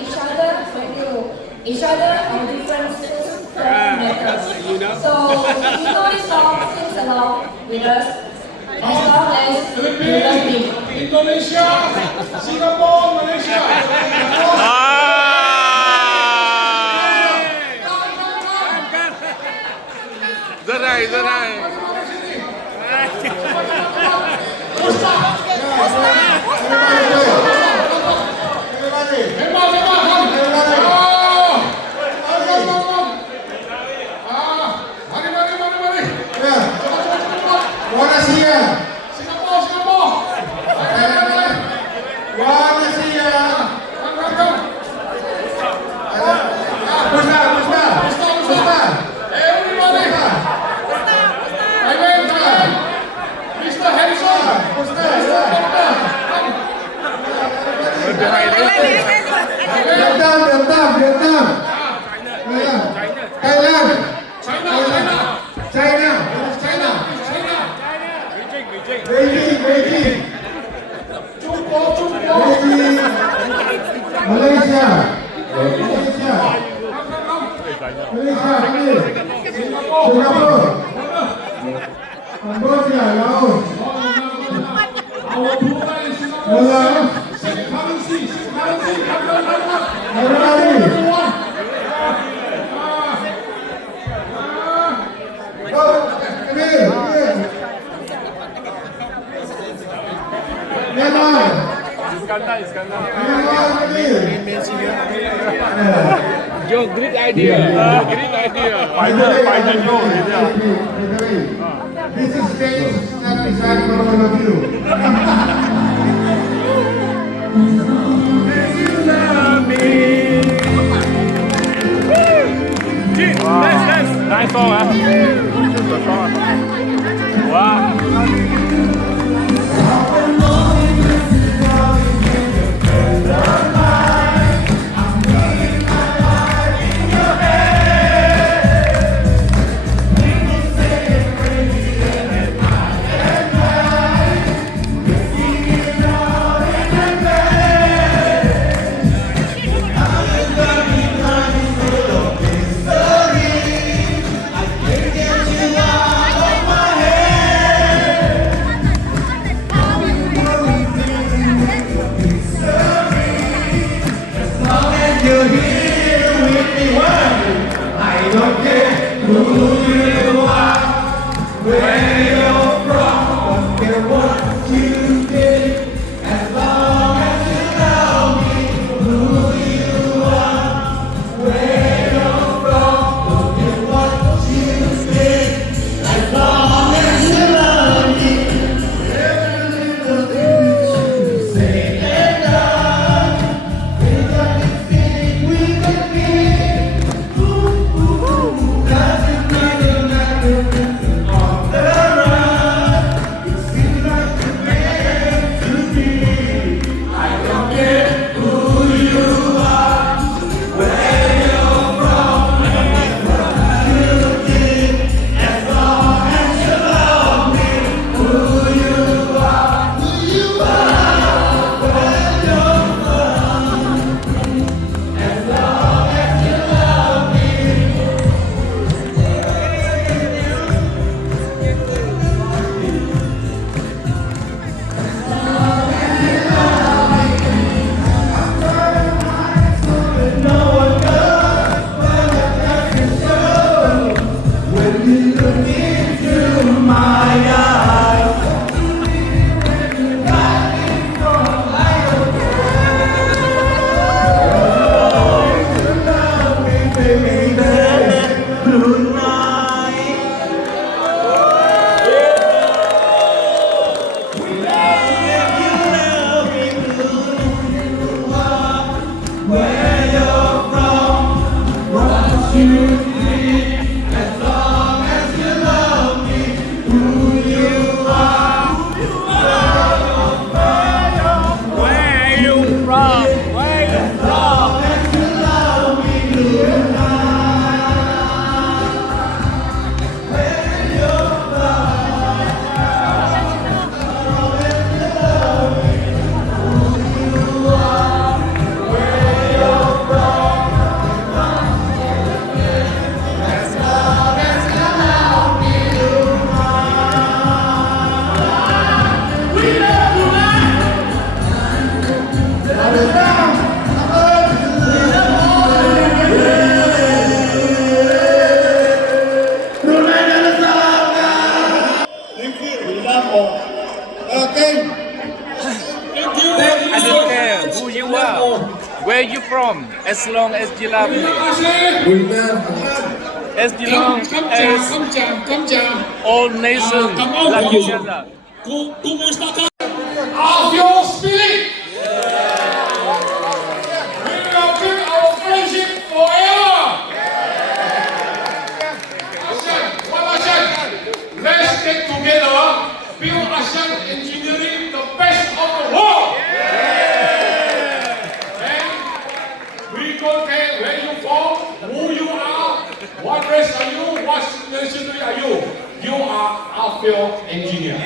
each other, value each other, our differences don't matter. So you know this song sings along with us as long as you love me. Indonesia, Singapore, Malaysia. Rất hay, rất hay. Yo, great idea. Great idea. Final no. This is stage not designed for all of you. Nice song, huh? Wow. Where you from? As long as you love me. Việt Nam. As long as all nations love each other. AFEO spirit. We will keep our friendship forever. ASEAN, one ASEAN. Let's get together, build ASEAN engineering the best of the world. And we don't care where you from, who you are, what race are you, what nationality are you. You are AFEO engineer.